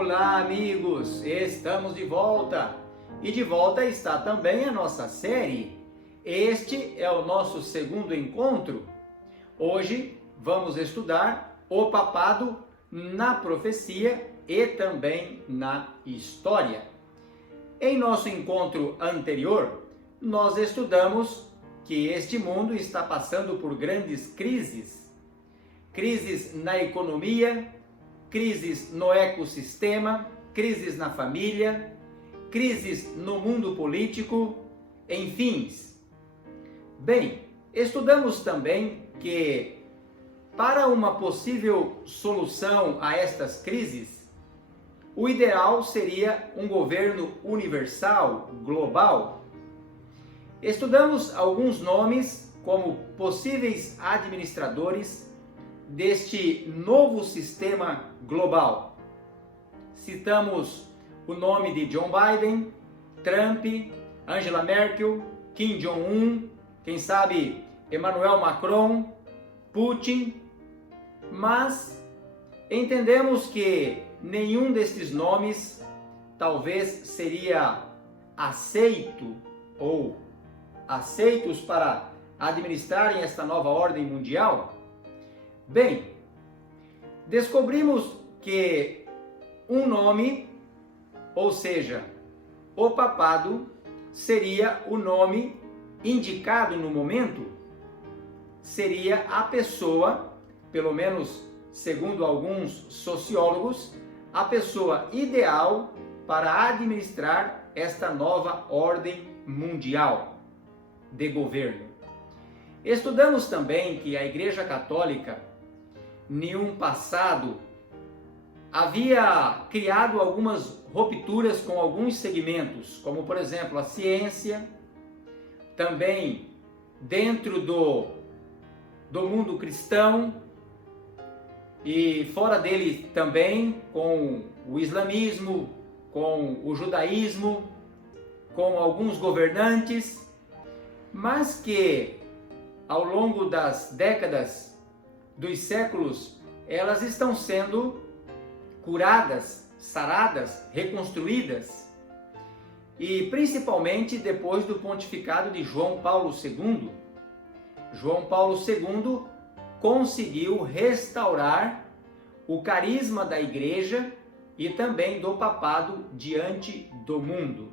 Olá, amigos! Estamos de volta! E de volta está também a nossa série. Este é o nosso segundo encontro. Hoje vamos estudar o papado na profecia e também na história. Em nosso encontro anterior, nós estudamos que este mundo está passando por grandes crises. Crises na economia, crises no ecossistema, crises na família, crises no mundo político, enfim. Bem, estudamos também que para uma possível solução a estas crises, o ideal seria um governo universal, global. Estudamos alguns nomes como possíveis administradores deste novo sistema global. Citamos o nome de John Biden, Trump, Angela Merkel, Kim Jong-un, quem sabe Emmanuel Macron, Putin, mas entendemos que nenhum destes nomes talvez seria aceito ou aceitos para administrarem esta nova ordem mundial. Bem, descobrimos que um nome, ou seja, o papado, seria o nome indicado no momento, seria a pessoa, pelo menos segundo alguns sociólogos, a pessoa ideal para administrar esta nova ordem mundial de governo. Estudamos também que a Igreja Católica, em um passado, havia criado algumas rupturas com alguns segmentos, como por exemplo a ciência, também dentro do mundo cristão e fora dele também com o islamismo, com o judaísmo, com alguns governantes, mas que ao longo das décadas, dos séculos, elas estão sendo curadas, saradas, reconstruídas, e principalmente depois do pontificado de João Paulo II. João Paulo II conseguiu restaurar o carisma da igreja e também do papado diante do mundo.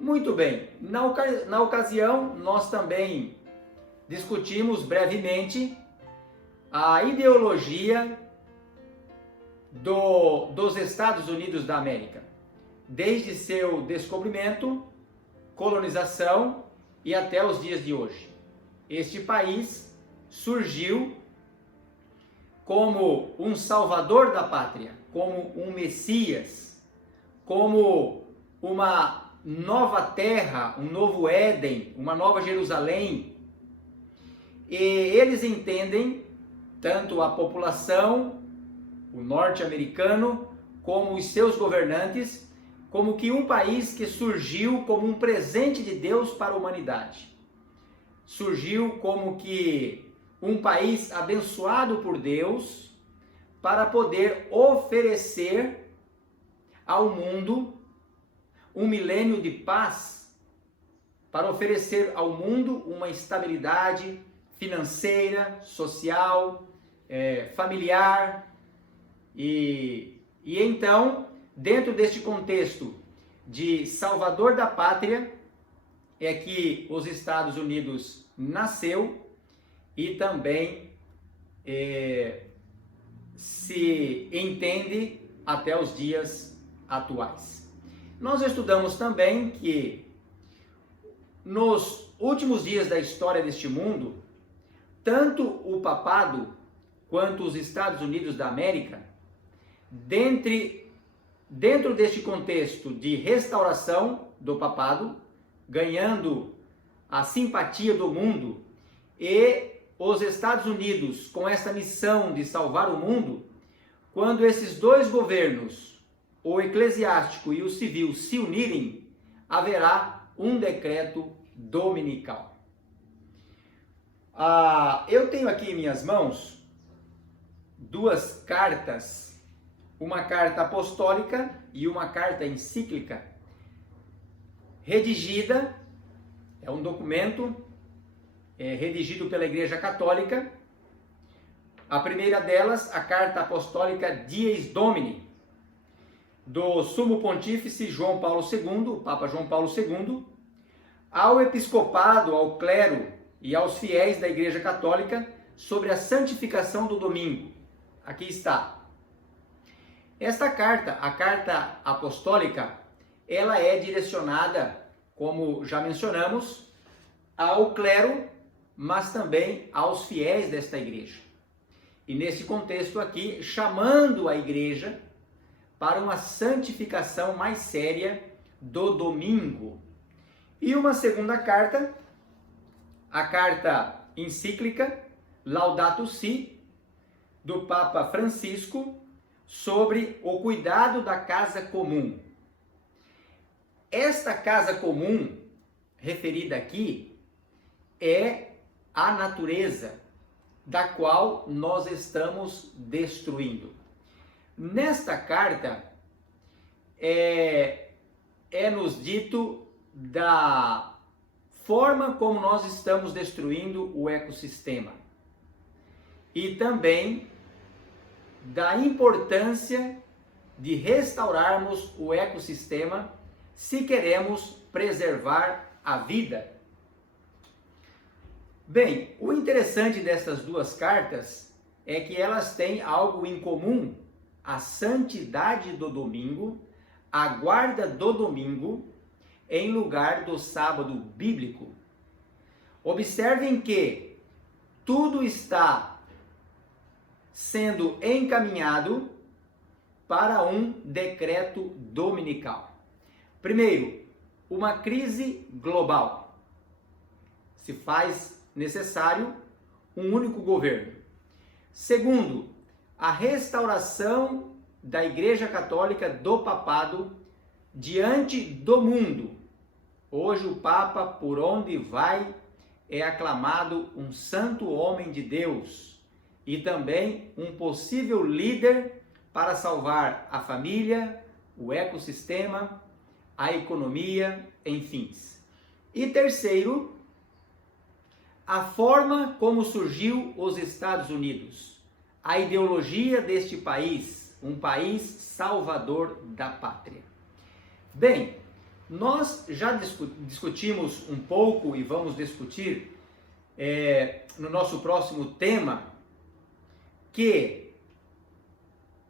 Muito bem, na ocasião nós também discutimos brevemente a ideologia dos Estados Unidos da América, desde seu descobrimento, colonização e até os dias de hoje. Este país surgiu como um salvador da pátria, como um Messias, como uma nova terra, um novo Éden, uma nova Jerusalém. E eles entendem, tanto a população, o norte-americano, como os seus governantes, como que um país que surgiu como um presente de Deus para a humanidade. Surgiu como que um país abençoado por Deus para poder oferecer ao mundo um milênio de paz, para oferecer ao mundo uma estabilidade financeira, social, familiar, e então, dentro deste contexto de salvador da pátria, é que os Estados Unidos nasceu e também se entende até os dias atuais. Nós estudamos também que nos últimos dias da história deste mundo, tanto o papado quanto os Estados Unidos da América, dentro deste contexto de restauração do papado, ganhando a simpatia do mundo, e os Estados Unidos com essa missão de salvar o mundo, quando esses dois governos, o eclesiástico e o civil, se unirem, haverá um decreto dominical. Eu tenho aqui em minhas mãos duas cartas uma carta apostólica e uma carta encíclica. Redigida, é um documento redigido pela Igreja Católica. A primeira delas, a carta apostólica Dies Domini, do Sumo Pontífice João Paulo II, o Papa João Paulo II, ao episcopado, ao clero e aos fiéis da Igreja Católica sobre a santificação do domingo. Aqui está. Esta carta, a carta apostólica, ela é direcionada, como já mencionamos, ao clero, mas também aos fiéis desta igreja. E nesse contexto aqui, chamando a igreja para uma santificação mais séria do domingo. E uma segunda carta, a carta encíclica Laudato Si, do Papa Francisco, sobre o cuidado da casa comum. Esta casa comum, referida aqui, é a natureza da qual nós estamos destruindo. Nesta carta, nos dito da forma como nós estamos destruindo o ecossistema e também da importância de restaurarmos o ecossistema se queremos preservar a vida. Bem, o interessante dessas duas cartas é que elas têm algo em comum: a santidade do domingo, a guarda do domingo em lugar do sábado bíblico. Observem que tudo está sendo encaminhado para um decreto dominical. Primeiro, uma crise global. Se faz necessário um único governo. Segundo, a restauração da Igreja Católica, do papado, diante do mundo. Hoje o Papa, por onde vai, é aclamado um santo homem de Deus e também um possível líder para salvar a família, o ecossistema, a economia, enfim. E terceiro, a forma como surgiu os Estados Unidos, a ideologia deste país, um país salvador da pátria. Bem, nós já discutimos um pouco e vamos discutir no nosso próximo tema que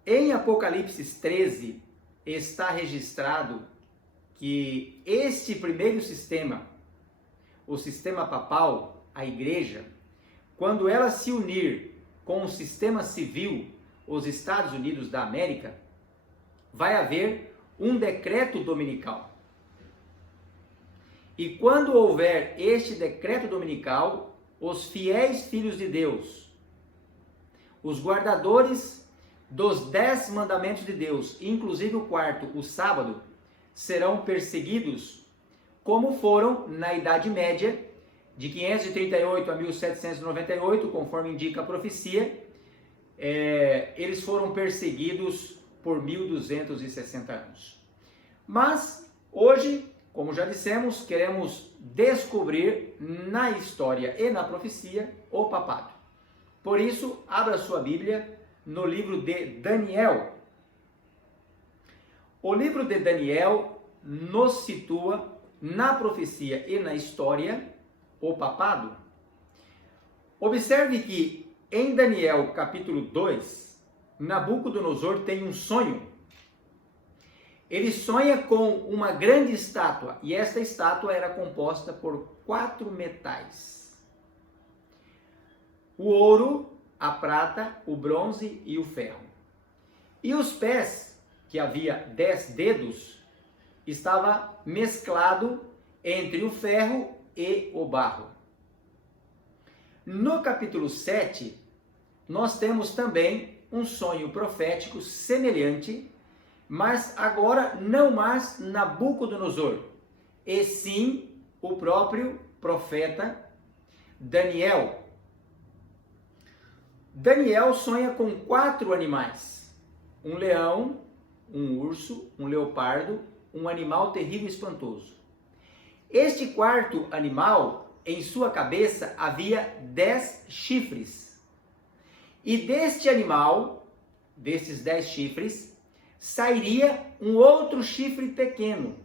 em Apocalipse 13 está registrado que este primeiro sistema, o sistema papal, a igreja, quando ela se unir com o sistema civil, os Estados Unidos da América, vai haver um decreto dominical. E quando houver este decreto dominical, os fiéis filhos de Deus, os guardadores dos 10 mandamentos de Deus, inclusive o quarto, o sábado, serão perseguidos, como foram na Idade Média, de 538 a 1798, conforme indica a profecia. Eles foram perseguidos por 1260 anos. Mas, hoje, como já dissemos, queremos descobrir na história e na profecia o papado. Por isso, abra sua Bíblia no livro de Daniel. O livro de Daniel nos situa na profecia e na história o papado. Observe que em Daniel capítulo 2, Nabucodonosor tem um sonho. Ele sonha com uma grande estátua, e esta estátua era composta por 4 metais: o ouro, a prata, o bronze e o ferro. E os pés, que havia 10 dedos, estava mesclado entre o ferro e o barro. No capítulo 7, nós temos também um sonho profético semelhante, mas agora não mais Nabucodonosor, e sim o próprio profeta Daniel. Daniel sonha com 4 animais, um leão, um urso, um leopardo, um animal terrível e espantoso. Este quarto animal, em sua cabeça havia 10 chifres. E deste animal, desses 10 chifres, sairia um outro chifre pequeno,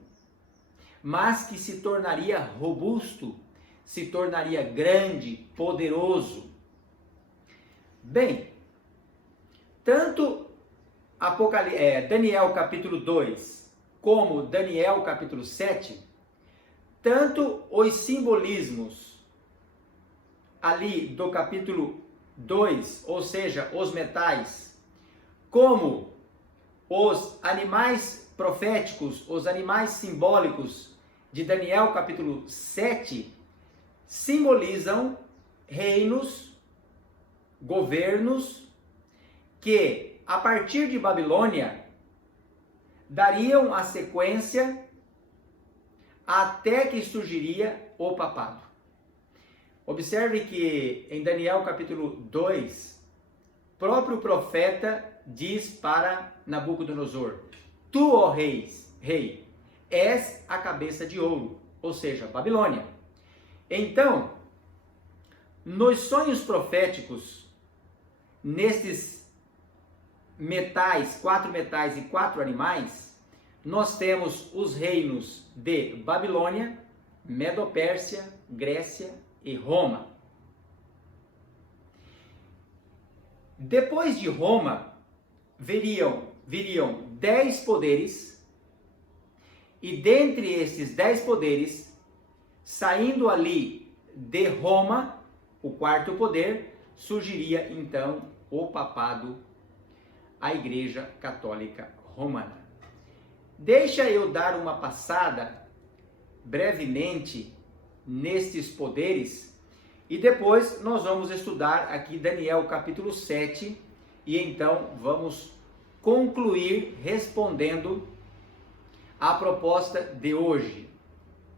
mas que se tornaria robusto, se tornaria grande, poderoso. Bem, tanto Daniel capítulo 2 como Daniel capítulo 7, tanto os simbolismos ali do capítulo 2, ou seja, os metais, como os animais proféticos, os animais simbólicos de Daniel capítulo 7, simbolizam reinos, governos, que a partir de Babilônia dariam a sequência até que surgiria o papado. Observe que em Daniel capítulo 2, próprio profeta diz para Nabucodonosor: Tu, ó rei, és a cabeça de ouro, ou seja, Babilônia. Então, nos sonhos proféticos, nesses metais, 4 metais e 4 animais, nós temos os reinos de Babilônia, Medo-Pérsia, Grécia e Roma. Depois de Roma, viriam 10 poderes, e dentre esses 10 poderes, saindo ali de Roma, o quarto poder, surgiria então o papado, a Igreja Católica Romana. Deixa eu dar uma passada brevemente nesses poderes e depois nós vamos estudar aqui Daniel capítulo 7 e então vamos concluir respondendo a proposta de hoje: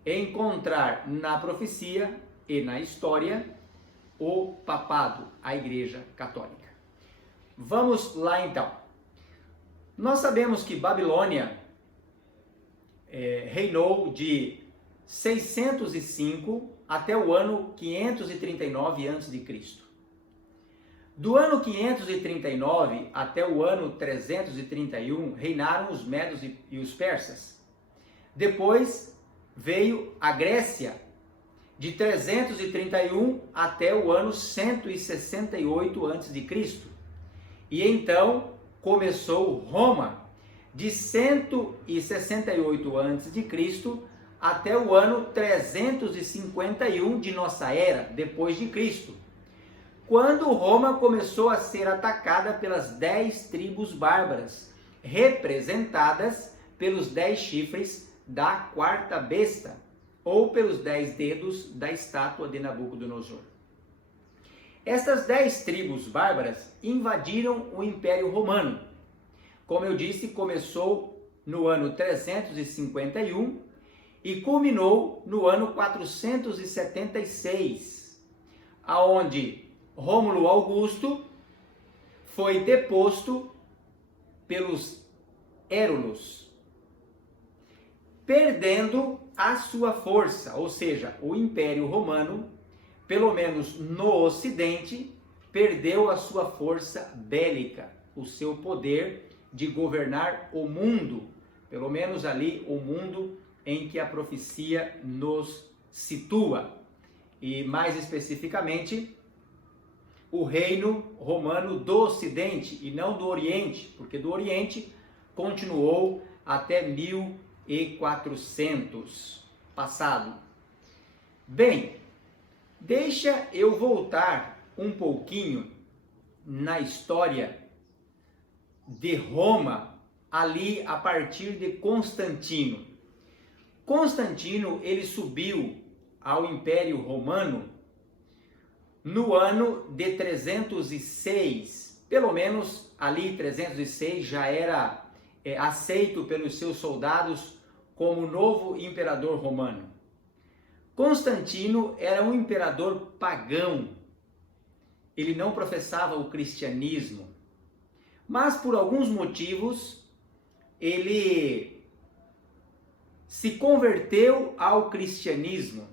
encontrar na profecia e na história o papado, a Igreja Católica. Vamos lá então. Nós sabemos que Babilônia reinou de 605 até o ano 539 a.C. Do ano 539 até o ano 331 reinaram os medos e os persas. Depois veio a Grécia, de 331 até o ano 168 a.C. E então começou Roma, de 168 a.C. até o ano 351 de nossa era, depois de Cristo, quando Roma começou a ser atacada pelas 10 tribos bárbaras, representadas pelos 10 chifres da quarta besta, ou pelos 10 dedos da estátua de Nabucodonosor. Essas 10 tribos bárbaras invadiram o Império Romano. Como eu disse, começou no ano 351 e culminou no ano 476, aonde Rômulo Augusto foi deposto pelos Érulos, perdendo a sua força, ou seja, o Império Romano, pelo menos no Ocidente, perdeu a sua força bélica, o seu poder de governar o mundo, pelo menos ali o mundo em que a profecia nos situa. E mais especificamente, o reino romano do Ocidente e não do Oriente, porque do Oriente continuou até 1400 passado. Bem, deixa eu voltar um pouquinho na história de Roma, ali a partir de Constantino. Constantino, ele subiu ao Império Romano no ano de 306, pelo menos ali 306 já era aceito pelos seus soldados como novo imperador romano. Constantino era um imperador pagão, ele não professava o cristianismo, Mas por alguns motivos ele se converteu ao cristianismo.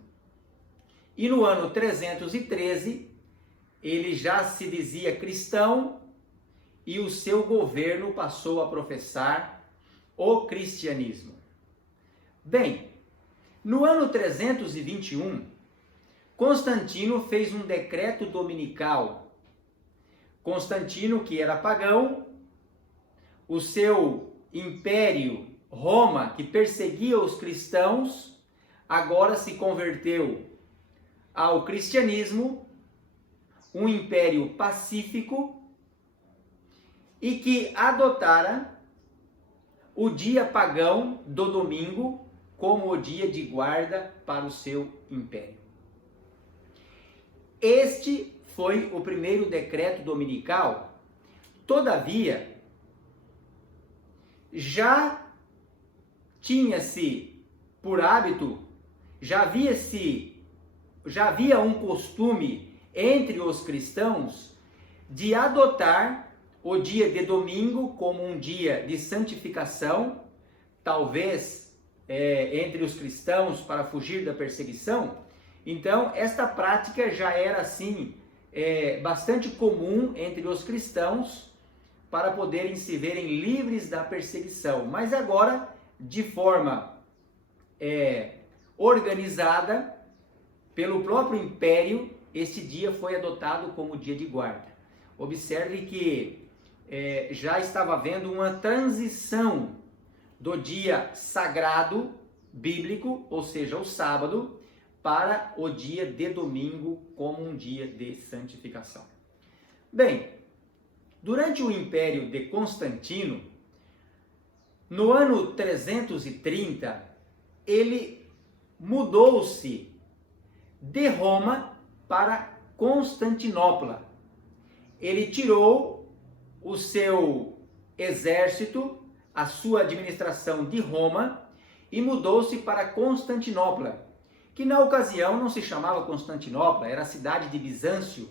E no ano 313 ele já se dizia cristão e o seu governo passou a professar o cristianismo. Bem, no ano 321, Constantino fez um decreto dominical. Constantino, que era pagão, o seu império, Roma, que perseguia os cristãos, agora se converteu ao cristianismo, um império pacífico, e que adotara o dia pagão do domingo como o dia de guarda para o seu império. Este foi o primeiro decreto dominical. Todavia, já tinha-se por hábito, já havia um costume entre os cristãos de adotar o dia de domingo como um dia de santificação, talvez entre os cristãos para fugir da perseguição. Então, esta prática já era assim bastante comum entre os cristãos para poderem se verem livres da perseguição. Mas agora, de forma organizada pelo próprio império, este dia foi adotado como dia de guarda. Observe que já estava havendo uma transição do dia sagrado bíblico, ou seja, o sábado, para o dia de domingo como um dia de santificação. Bem, durante o império de Constantino, no ano 330, ele mudou-se de Roma para Constantinopla. Ele tirou o seu exército, a sua administração de Roma, e mudou-se para Constantinopla, que na ocasião não se chamava Constantinopla, era a cidade de Bizâncio,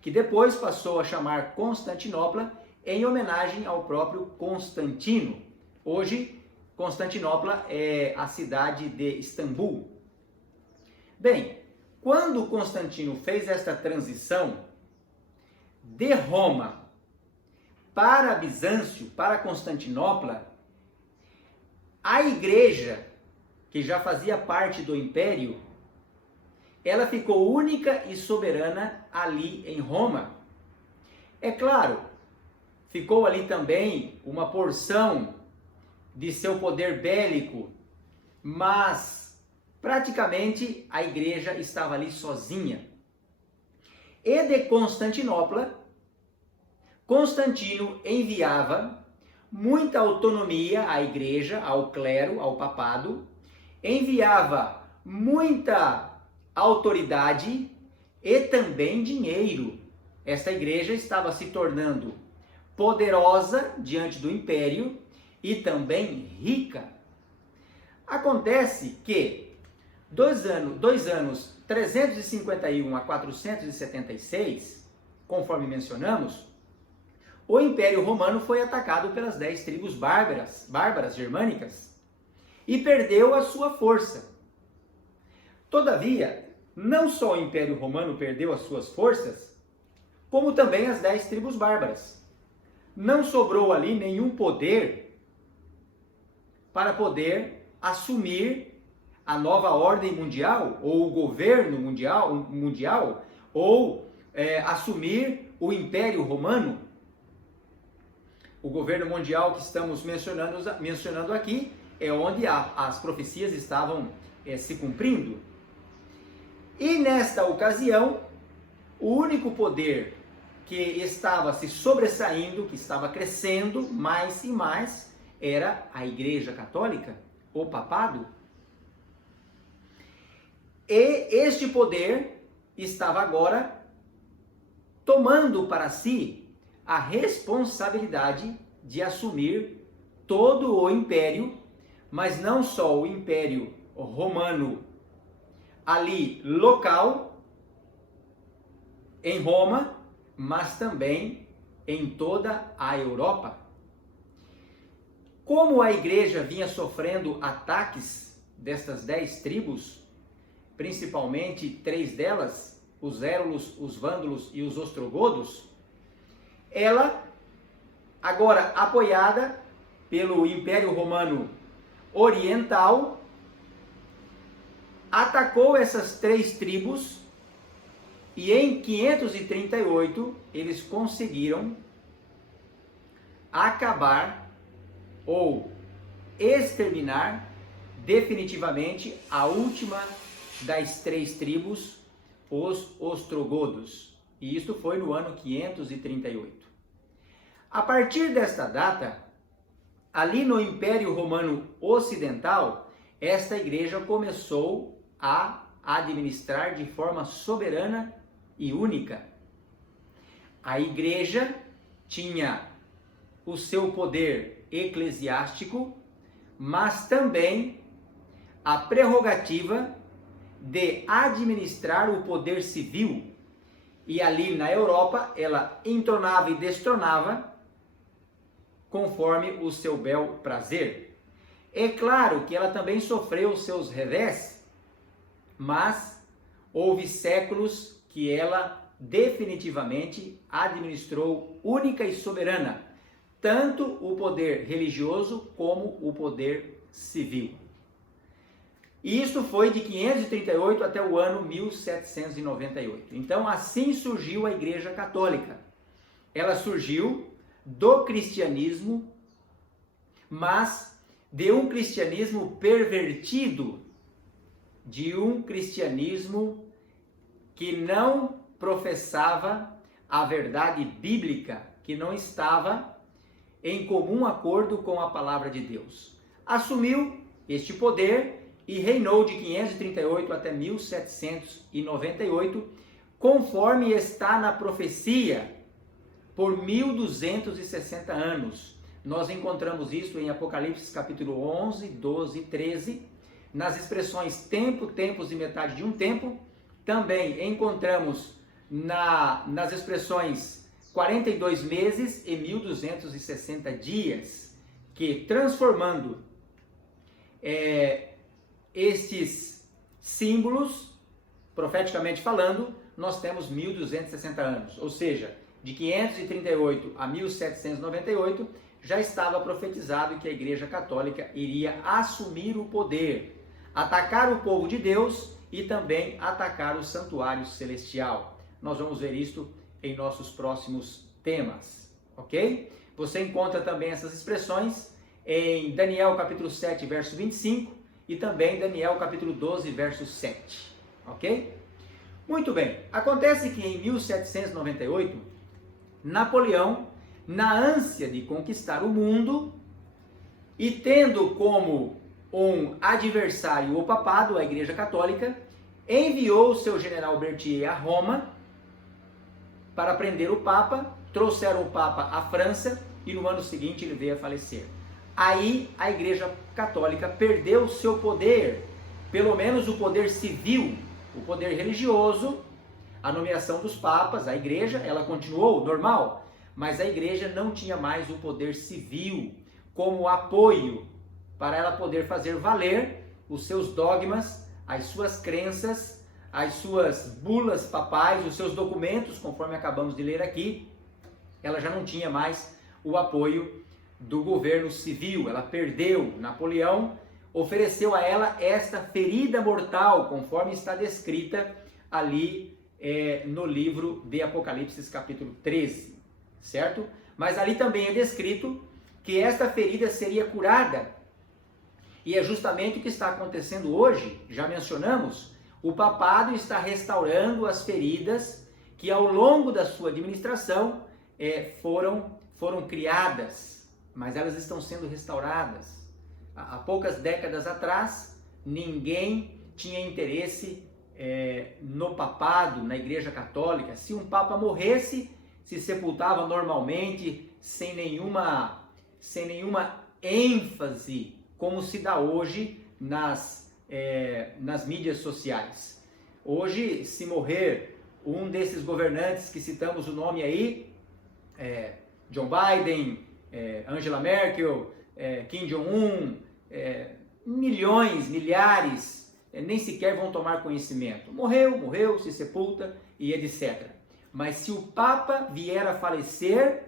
que depois passou a chamar Constantinopla em homenagem ao próprio Constantino. Hoje, Constantinopla é a cidade de Istambul. Bem, quando Constantino fez esta transição de Roma para Bizâncio, para Constantinopla, a igreja, que já fazia parte do império, ela ficou única e soberana ali em Roma. É claro, ficou ali também uma porção de seu poder bélico, mas praticamente a igreja estava ali sozinha. E de Constantinopla, Constantino enviava muita autonomia à igreja, ao clero, ao papado, enviava muita autoridade e também dinheiro. Esta igreja estava se tornando poderosa diante do império e também rica. Acontece que dois anos 351 a 476, conforme mencionamos, o Império Romano foi atacado pelas 10 tribos bárbaras germânicas e perdeu a sua força. Todavia, não só o Império Romano perdeu as suas forças, como também as 10 tribos bárbaras. Não sobrou ali nenhum poder para poder assumir a nova ordem mundial, ou o governo mundial ou assumir o Império Romano. O governo mundial que estamos mencionando aqui é onde as profecias estavam se cumprindo. E nesta ocasião, o único poder que estava se sobressaindo, que estava crescendo mais e mais, era a Igreja Católica, o papado. E este poder estava agora tomando para si a responsabilidade de assumir todo o império, mas não só o Império Romano ali local, em Roma, mas também em toda a Europa. Como a igreja vinha sofrendo ataques destas 10 tribos, principalmente 3 delas, os érulos, os vândalos e os ostrogodos, ela, agora apoiada pelo Império Romano Oriental, atacou essas 3 tribos e em 538 eles conseguiram acabar ou exterminar definitivamente a última das 3 tribos, os ostrogodos. E isto foi no ano 538. A partir desta data, ali no Império Romano Ocidental, esta igreja começou a administrar de forma soberana e única. A igreja tinha o seu poder eclesiástico, mas também a prerrogativa de administrar o poder civil. E ali na Europa, ela entronava e destronava conforme o seu bel prazer. É claro que ela também sofreu seus revés, mas houve séculos que ela definitivamente administrou única e soberana, tanto o poder religioso como o poder civil. E isso foi de 538 até o ano 1798. Então, assim surgiu a Igreja Católica. Ela surgiu do cristianismo, mas de um cristianismo pervertido, de um cristianismo que não professava a verdade bíblica, que não estava em comum acordo com a palavra de Deus. Assumiu este poder e reinou de 538 até 1798, conforme está na profecia, por 1260 anos. Nós encontramos isso em Apocalipse capítulo 11, 12 e 13, nas expressões tempo, tempos e metade de um tempo. Também encontramos nas expressões 42 meses e 1260 dias, que transformando estes símbolos, profeticamente falando, nós temos 1260 anos, ou seja, de 538 a 1798, já estava profetizado que a Igreja Católica iria assumir o poder, atacar o povo de Deus e também atacar o santuário celestial. Nós vamos ver isto em nossos próximos temas, ok? Você encontra também essas expressões em Daniel capítulo 7, verso 25, e também Daniel capítulo 12, verso 7, ok? Muito bem, acontece que em 1798, Napoleão, na ânsia de conquistar o mundo e tendo como um adversário o papado, a Igreja Católica, enviou o seu general Berthier a Roma para prender o Papa, trouxeram o Papa à França e no ano seguinte ele veio a falecer. Aí a Igreja Católica perdeu o seu poder, pelo menos o poder civil, o poder religioso, a nomeação dos papas, a Igreja, ela continuou normal, mas a Igreja não tinha mais o poder civil como apoio para ela poder fazer valer os seus dogmas, as suas crenças, as suas bulas papais, os seus documentos, conforme acabamos de ler aqui. Ela já não tinha mais o apoio do governo civil, ela perdeu. Napoleão ofereceu a ela esta ferida mortal, conforme está descrita ali no livro de Apocalipse capítulo 13, certo? Mas ali também é descrito que esta ferida seria curada, e é justamente o que está acontecendo hoje. Já mencionamos, o papado está restaurando as feridas que ao longo da sua administração foram criadas, mas elas estão sendo restauradas. Há poucas décadas atrás, ninguém tinha interesse no papado, na Igreja Católica. Se um papa morresse, se sepultava normalmente, sem nenhuma ênfase, como se dá hoje nas mídias sociais. Hoje, se morrer um desses governantes que citamos o nome aí, John Biden, Angela Merkel, Kim Jong-un, milhões, milhares, nem sequer vão tomar conhecimento. Morreu, se sepulta e etc. Mas se o Papa vier a falecer,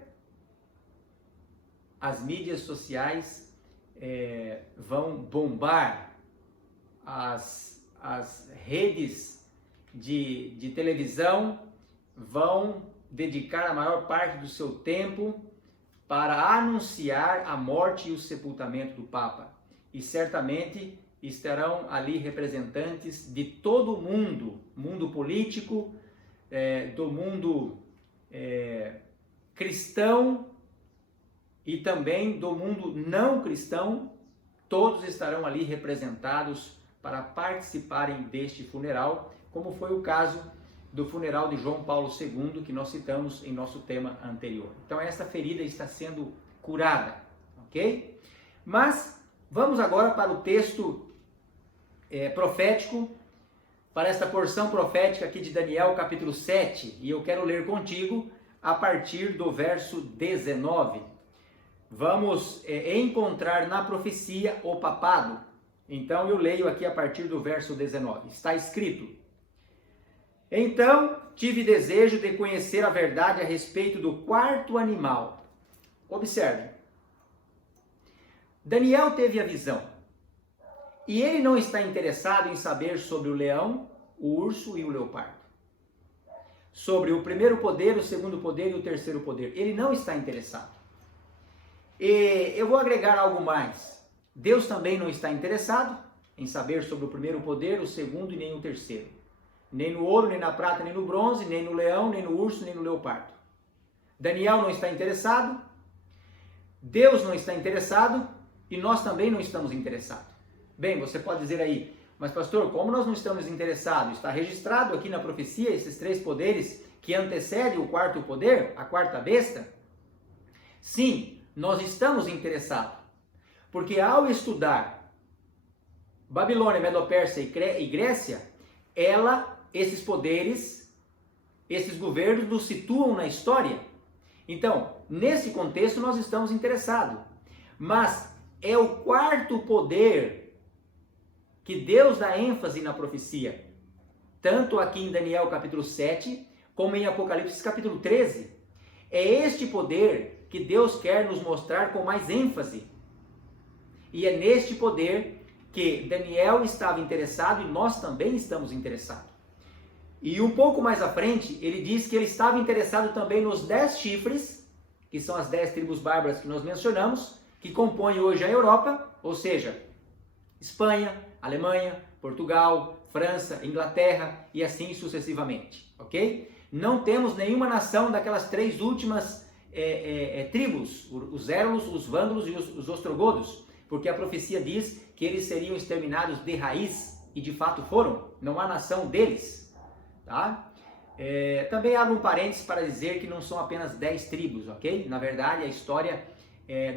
as mídias sociais vão bombar, as redes de televisão vão dedicar a maior parte do seu tempo para anunciar a morte e o sepultamento do Papa. E certamente estarão ali representantes de todo o mundo político, do mundo cristão e também do mundo não cristão. Todos estarão ali representados para participarem deste funeral, como foi o caso do funeral de João Paulo II, que nós citamos em nosso tema anterior. Então essa ferida está sendo curada, ok? Mas vamos agora para o texto profético, para esta porção profética aqui de Daniel, capítulo 7, e eu quero ler contigo a partir do verso 19. Vamos encontrar na profecia o papado. Então eu leio aqui a partir do verso 19. Está escrito: Então tive desejo de conhecer a verdade a respeito do quarto animal. Observe. Daniel teve a visão. E ele não está interessado em saber sobre o leão, o urso e o leopardo. Sobre o primeiro poder, o segundo poder e o terceiro poder. Ele não está interessado. E eu vou agregar algo mais. Deus também não está interessado em saber sobre o primeiro poder, o segundo e nem o terceiro. Nem no ouro, nem na prata, nem no bronze, nem no leão, nem no urso, nem no leopardo. Daniel não está interessado, Deus não está interessado e nós também não estamos interessados. Bem, você pode dizer aí, mas pastor, como nós não estamos interessados? Está registrado aqui na profecia esses três poderes que antecedem o quarto poder, a quarta besta? Sim, nós estamos interessados, porque ao estudar Babilônia, Medo-Pérsia e Grécia, esses poderes, esses governos nos situam na história. Então, nesse contexto nós estamos interessados. Mas é o quarto poder que Deus dá ênfase na profecia, tanto aqui em Daniel capítulo 7, como em Apocalipse capítulo 13. É este poder que Deus quer nos mostrar com mais ênfase. E é neste poder que Daniel estava interessado e nós também estamos interessados. E um pouco mais à frente, ele diz que ele estava interessado também nos 10 chifres, que são as 10 tribos bárbaras que nós mencionamos, que compõem hoje a Europa, ou seja, Espanha, Alemanha, Portugal, França, Inglaterra e assim sucessivamente, ok? Não temos nenhuma nação daquelas três últimas tribos, os Érulos, os Vândalos e os Ostrogodos, porque a profecia diz que eles seriam exterminados de raiz, e de fato foram, não há nação deles, tá? Também abro um parênteses para dizer que não são apenas 10 tribos, ok? Na verdade, a história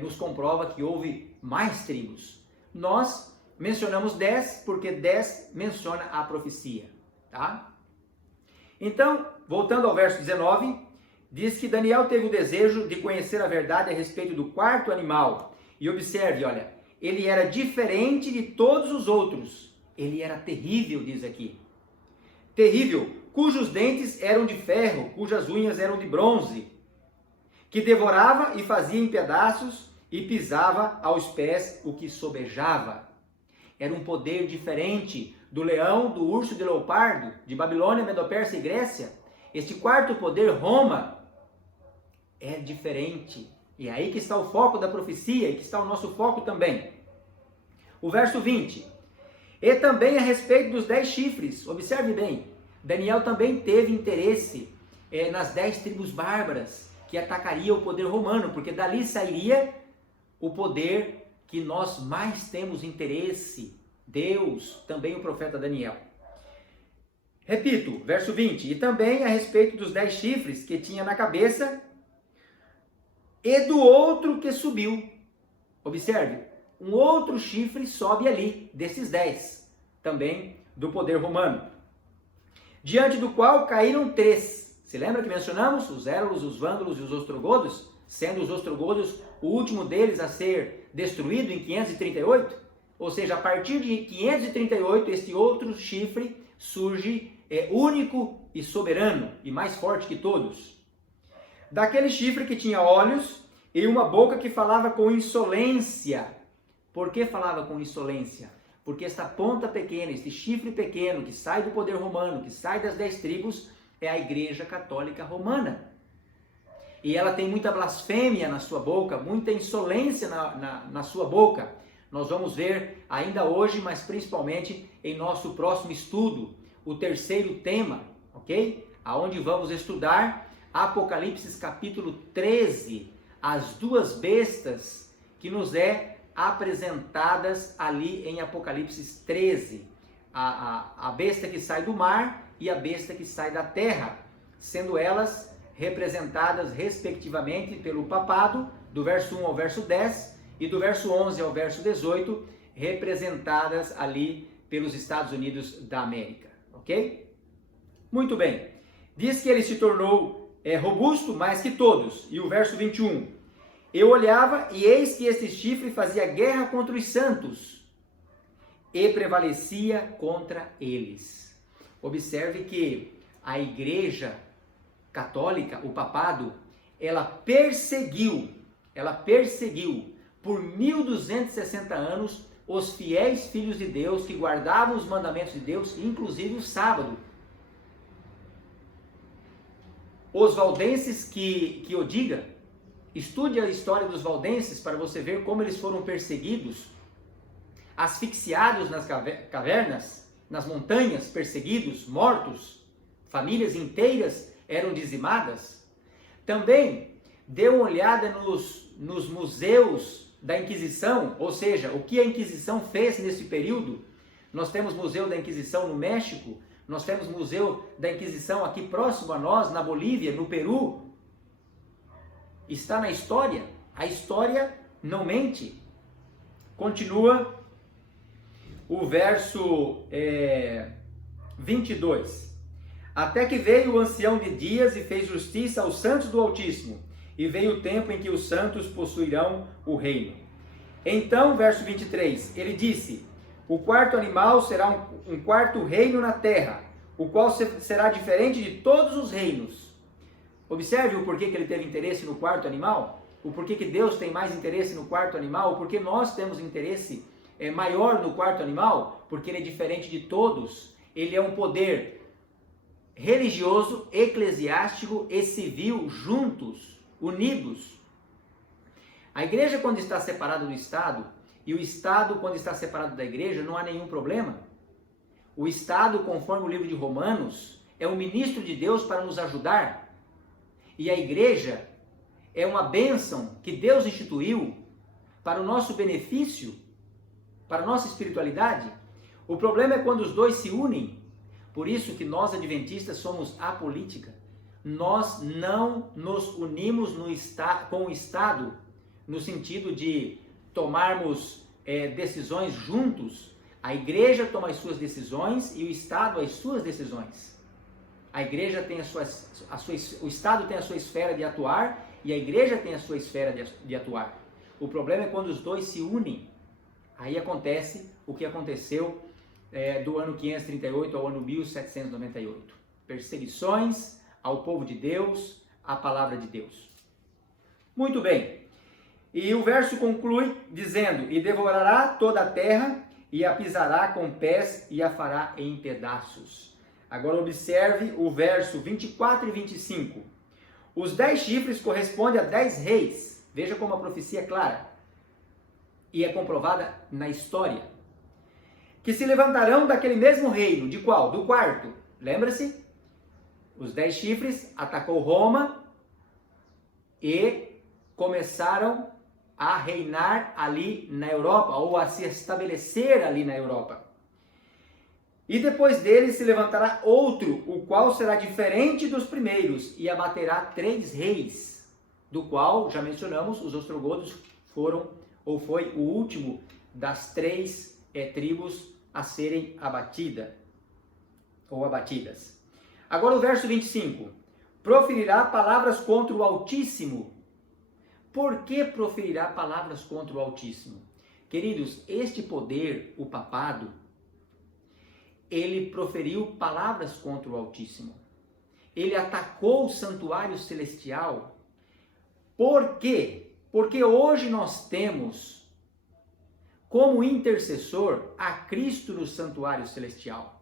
nos comprova que houve mais tribos. Nós mencionamos 10 porque 10 menciona a profecia, tá? Então, voltando ao verso 19, diz que Daniel teve o desejo de conhecer a verdade a respeito do quarto animal. E observe, olha, ele era diferente de todos os outros. Ele era terrível, diz aqui. Terrível, cujos dentes eram de ferro, cujas unhas eram de bronze, que devorava e fazia em pedaços e pisava aos pés o que sobejava. Era um poder diferente do leão, do urso, do leopardo, de Babilônia, Medo-Pérsia e Grécia. Este quarto poder, Roma, é diferente. E é aí que está o foco da profecia e que está o nosso foco também. O verso 20. E também a respeito dos 10 chifres. Observe bem, Daniel também teve interesse nas 10 tribos bárbaras que atacariam o poder romano, porque dali sairia o poder que nós mais temos interesse, Deus, também o profeta Daniel. Repito, verso 20, e também a respeito dos 10 chifres que tinha na cabeça e do outro que subiu. Observe, um outro chifre sobe ali, desses 10, também do poder romano, diante do qual caíram 3. Se lembra que mencionamos os Érulos, os Vândalos e os Ostrogodos? sendo os ostrogodos o último deles a ser destruído em 538. Ou seja, a partir de 538, esse outro chifre surge único e soberano e mais forte que todos. Daquele chifre que tinha olhos e uma boca que falava com insolência. Por que falava com insolência? Porque esta ponta pequena, este chifre pequeno que sai do poder romano, que sai das 10 tribos, é a Igreja Católica Romana. E ela tem muita blasfêmia na sua boca, muita insolência na sua boca. Nós vamos ver ainda hoje, mas principalmente em nosso próximo estudo, o terceiro tema, ok? Aonde vamos estudar Apocalipse capítulo 13, as duas bestas que nos apresentadas ali em Apocalipse 13. A besta que sai do mar e a besta que sai da terra, sendo elas representadas respectivamente pelo papado, do verso 1 ao verso 10, e do verso 11 ao verso 18, representadas ali pelos Estados Unidos da América, ok? Muito bem. Diz que ele se tornou robusto mais que todos. E o verso 21, eu olhava e eis que este chifre fazia guerra contra os santos e prevalecia contra eles. Observe que a Igreja Católica, o papado, ela perseguiu por 1260 anos os fiéis filhos de Deus que guardavam os mandamentos de Deus, inclusive o sábado. Os valdenses que o diga, estude a história dos valdenses para você ver como eles foram perseguidos, asfixiados nas cavernas, nas montanhas, perseguidos, mortos, famílias inteiras eram dizimadas. Também dê uma olhada nos museus da Inquisição, ou seja, o que a Inquisição fez nesse período. Nós temos Museu da Inquisição no México, nós temos Museu da Inquisição aqui próximo a nós, na Bolívia, no Peru. Está na história. A história não mente. Continua o verso 22. Até que veio o ancião de dias e fez justiça aos santos do Altíssimo, e veio o tempo em que os santos possuirão o reino. Então, verso 23, ele disse, o quarto animal será um quarto reino na terra, o qual será diferente de todos os reinos. Observe o porquê que ele teve interesse no quarto animal, o porquê que Deus tem mais interesse no quarto animal, o porquê nós temos interesse maior no quarto animal, porque ele é diferente de todos. Ele é um poder religioso, eclesiástico e civil juntos, unidos. A igreja, quando está separada do Estado, e o Estado, quando está separado da igreja, não há nenhum problema. O Estado, conforme o livro de Romanos, é um ministro de Deus para nos ajudar. E a igreja é uma bênção que Deus instituiu para o nosso benefício, para a nossa espiritualidade. O problema é quando os dois se unem. Por isso que nós, adventistas, somos apolítica. Nós não nos unimos com o Estado no sentido de tomarmos decisões juntos. A igreja toma as suas decisões e o Estado as suas decisões. A igreja tem o Estado tem a sua esfera de atuar e a igreja tem a sua esfera de atuar. O problema é quando os dois se unem. Aí acontece o que aconteceu do ano 538 ao ano 1798. Perseguições ao povo de Deus, à palavra de Deus. Muito bem. E o verso conclui dizendo, e devorará toda a terra, e a pisará com pés, e a fará em pedaços. Agora observe o verso 24 e 25. Os 10 chifres correspondem a 10 reis. Veja como a profecia é clara. E é comprovada na história. Que se levantarão daquele mesmo reino. De qual? Do quarto. Lembra-se? Os 10 chifres atacou Roma e começaram a reinar ali na Europa, ou a se estabelecer ali na Europa. E depois dele se levantará outro, o qual será diferente dos primeiros, e abaterá 3 reis, do qual, já mencionamos, os ostrogodos foi o último das 3 tribos a serem abatidas. Agora o verso 25. Proferirá palavras contra o Altíssimo. por que proferirá palavras contra o Altíssimo? Queridos, este poder, o papado, ele proferiu palavras contra o Altíssimo. Ele atacou o santuário celestial. Por quê? Porque hoje nós temos como intercessor a Cristo no santuário celestial.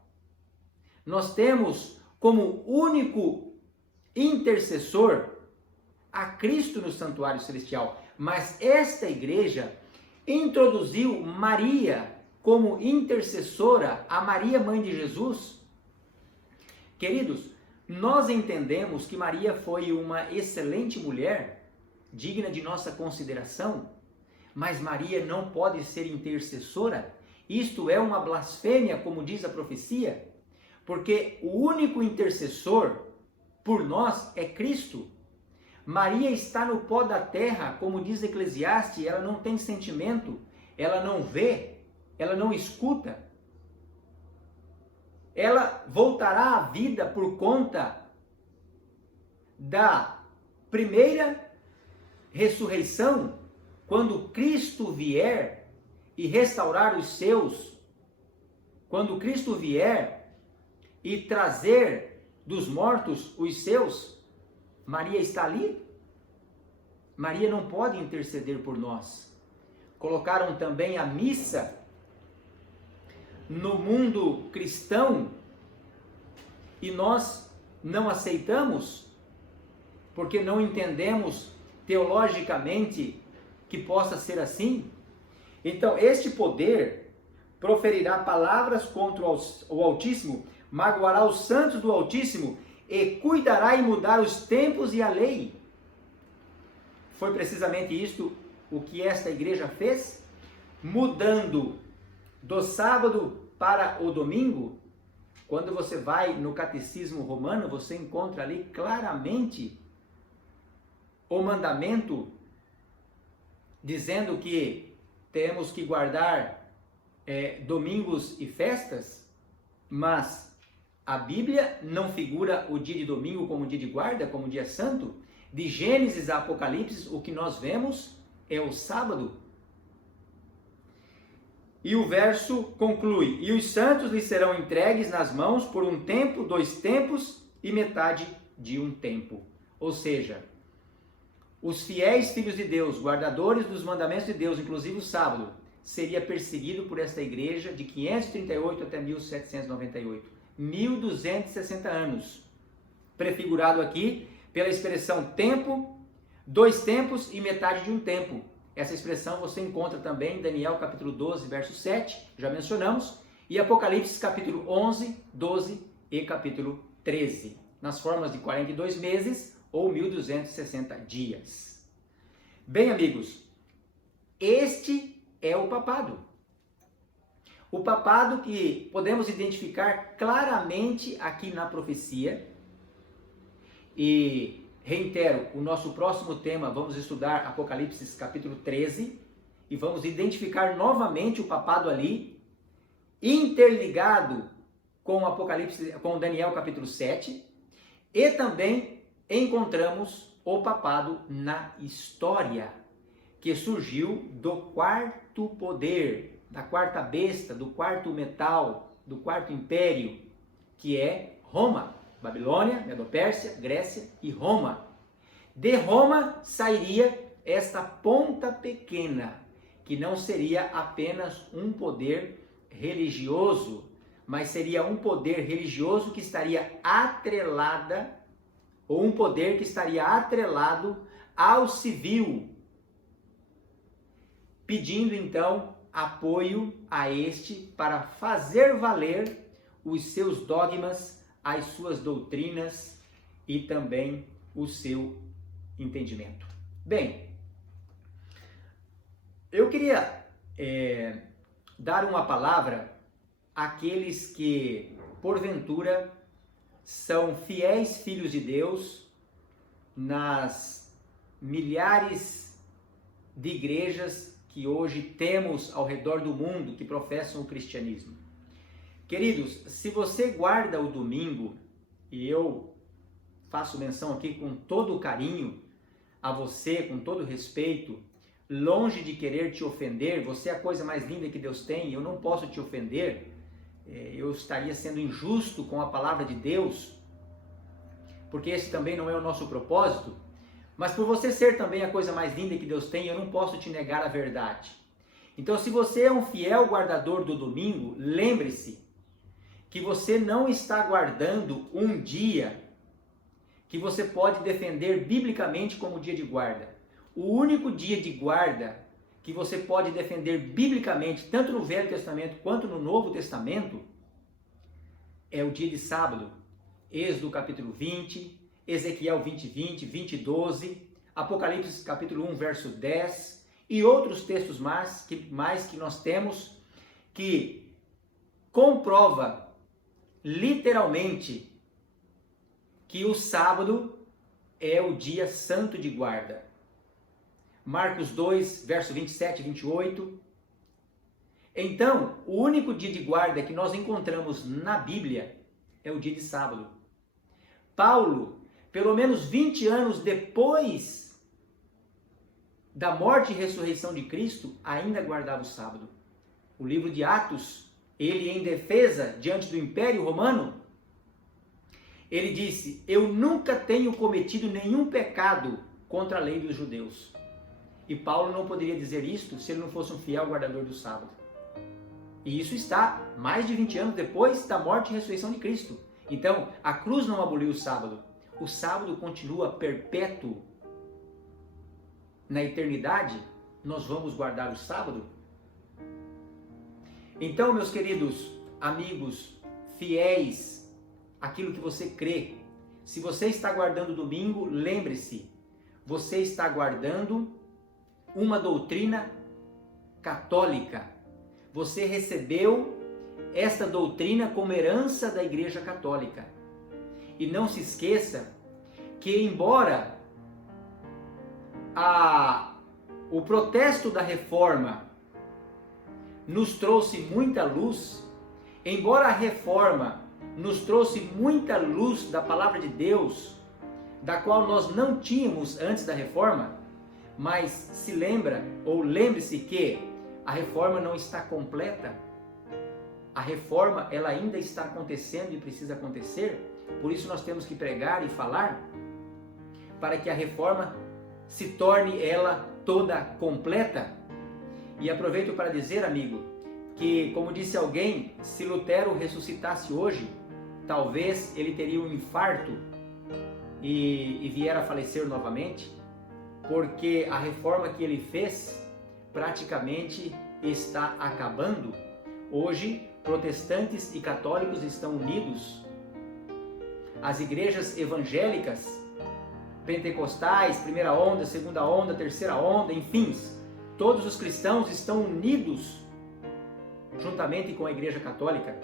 Nós temos como único intercessor a Cristo no santuário celestial. Mas esta igreja introduziu Maria como intercessora, a Maria, mãe de Jesus. Queridos, nós entendemos que Maria foi uma excelente mulher, digna de nossa consideração, mas Maria não pode ser intercessora. Isto é uma blasfêmia, como diz a profecia, porque o único intercessor por nós é Cristo. Maria está no pó da terra, como diz Eclesiastes, ela não tem sentimento, ela não vê, ela não escuta. Ela voltará à vida por conta da primeira ressurreição, quando Cristo vier e restaurar os seus, quando Cristo vier e trazer dos mortos os seus. Maria está ali? Maria não pode interceder por nós. Colocaram também a missa no mundo cristão e nós não aceitamos, porque não entendemos teologicamente que possa ser assim. Então, este poder proferirá palavras contra o Altíssimo, magoará os santos do Altíssimo e cuidará em mudar os tempos e a lei. Foi precisamente isto o que esta igreja fez, mudando do sábado para o domingo. Quando você vai no catecismo romano, você encontra ali claramente o mandamento dizendo que temos que guardar domingos e festas, mas a Bíblia não figura o dia de domingo como dia de guarda, como dia santo. De Gênesis a Apocalipse, o que nós vemos é o sábado. E o verso conclui: e os santos lhes serão entregues nas mãos por um tempo, 2 tempos e metade de um tempo. Ou seja, os fiéis filhos de Deus, guardadores dos mandamentos de Deus, inclusive o sábado, seria perseguido por esta igreja de 538 até 1798. 1260 anos. Prefigurado aqui pela expressão tempo, 2 tempos e metade de um tempo. Essa expressão você encontra também em Daniel capítulo 12, verso 7, já mencionamos, e Apocalipse capítulo 11, 12 e capítulo 13, nas formas de 42 meses ou 1260 dias. Bem, amigos, este é o papado. O papado que podemos identificar claramente aqui na profecia. E reitero, o nosso próximo tema, vamos estudar Apocalipse capítulo 13 e vamos identificar novamente o papado ali, interligado com Apocalipse, com Daniel capítulo 7, e também encontramos o papado na história, que surgiu do quarto poder, da quarta besta, do quarto metal, do quarto império, que é Roma. Babilônia, Medo-Pérsia, Grécia e Roma. De Roma sairia esta ponta pequena, que não seria apenas um poder religioso, mas seria um poder religioso que estaria atrelada, ou um poder que estaria atrelado ao civil, pedindo então apoio a este para fazer valer os seus dogmas, as suas doutrinas e também o seu entendimento. Bem, eu queria dar uma palavra àqueles que, porventura, são fiéis filhos de Deus nas milhares de igrejas que hoje temos ao redor do mundo que professam o cristianismo. Queridos, se você guarda o domingo, e eu faço menção aqui com todo o carinho a você, com todo respeito, longe de querer te ofender, você é a coisa mais linda que Deus tem, eu não posso te ofender, eu estaria sendo injusto com a palavra de Deus, porque esse também não é o nosso propósito, mas por você ser também a coisa mais linda que Deus tem, eu não posso te negar a verdade. Então, se você é um fiel guardador do domingo, lembre-se que você não está guardando um dia que você pode defender biblicamente como dia de guarda. O único dia de guarda que você pode defender biblicamente, tanto no Velho Testamento quanto no Novo Testamento, é o dia de sábado. Êxodo capítulo 20, Ezequiel 20, 12, Apocalipse capítulo 1, verso 10 e outros textos mais que nós temos que comprova literalmente que o sábado é o dia santo de guarda. Marcos 2, verso 27 e 28. Então, o único dia de guarda que nós encontramos na Bíblia é o dia de sábado. Paulo, pelo menos 20 anos depois da morte e ressurreição de Cristo, ainda guardava o sábado. O livro de Atos, ele em defesa diante do Império Romano, ele disse: eu nunca tenho cometido nenhum pecado contra a lei dos judeus. E Paulo não poderia dizer isto se ele não fosse um fiel guardador do sábado. E isso está mais de 20 anos depois da morte e ressurreição de Cristo. Então, a cruz não aboliu o sábado. O sábado continua perpétuo. Na eternidade, nós vamos guardar o sábado? Então, meus queridos amigos, fiéis, aquilo que você crê. Se você está guardando o domingo, lembre-se, você está guardando uma doutrina católica. Você recebeu esta doutrina como herança da Igreja Católica. E não se esqueça que, embora o protesto da Reforma nos trouxe muita luz, embora a Reforma nos trouxe muita luz da palavra de Deus, da qual nós não tínhamos antes da Reforma, mas se lembra, ou lembre-se que a Reforma não está completa. A Reforma, ela ainda está acontecendo e precisa acontecer, por isso nós temos que pregar e falar, para que a Reforma se torne ela toda completa. E aproveito para dizer, amigo, que, como disse alguém, se Lutero ressuscitasse hoje, talvez ele teria um infarto e vier a falecer novamente, porque a reforma que ele fez praticamente está acabando. Hoje, protestantes e católicos estão unidos. As igrejas evangélicas, pentecostais, primeira onda, segunda onda, terceira onda, enfim, todos os cristãos estão unidos juntamente com a Igreja Católica.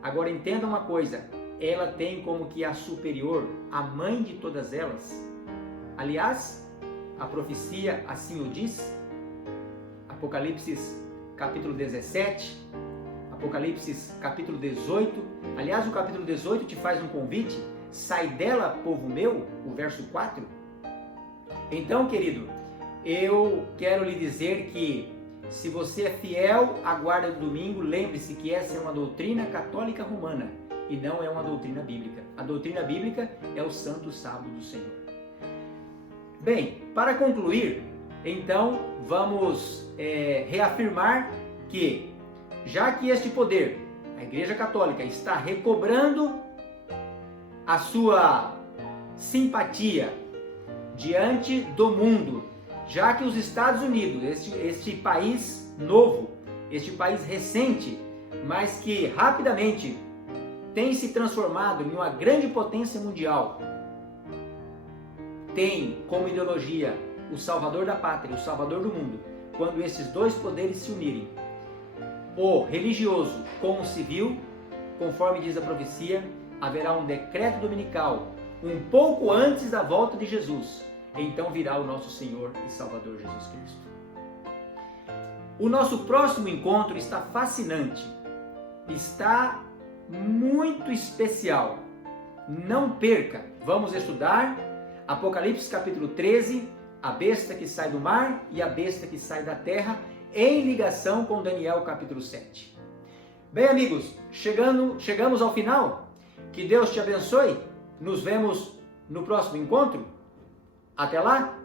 Agora entenda uma coisa, ela tem como que a superior, a mãe de todas elas. Aliás, a profecia assim o diz, Apocalipse capítulo 17, Apocalipse capítulo 18, aliás o capítulo 18 te faz um convite, sai dela, povo meu, o verso 4. Então, querido, eu quero lhe dizer que se você é fiel à guarda do domingo, lembre-se que essa é uma doutrina católica romana e não é uma doutrina bíblica. A doutrina bíblica é o Santo Sábado do Senhor. Bem, para concluir, então vamos reafirmar que, já que este poder, a Igreja Católica, está recobrando a sua simpatia diante do mundo, já que os Estados Unidos, este país novo, este país recente, mas que rapidamente tem se transformado em uma grande potência mundial, tem como ideologia o Salvador da pátria, o Salvador do mundo. Quando esses dois poderes se unirem, o religioso com o civil, conforme diz a profecia, haverá um decreto dominical um pouco antes da volta de Jesus. Então virá o nosso Senhor e Salvador Jesus Cristo. O nosso próximo encontro está fascinante, está muito especial. Não perca, vamos estudar Apocalipse capítulo 13, a besta que sai do mar e a besta que sai da terra, em ligação com Daniel capítulo 7. Bem, amigos, chegamos ao final. Que Deus te abençoe. Nos vemos no próximo encontro. Até lá!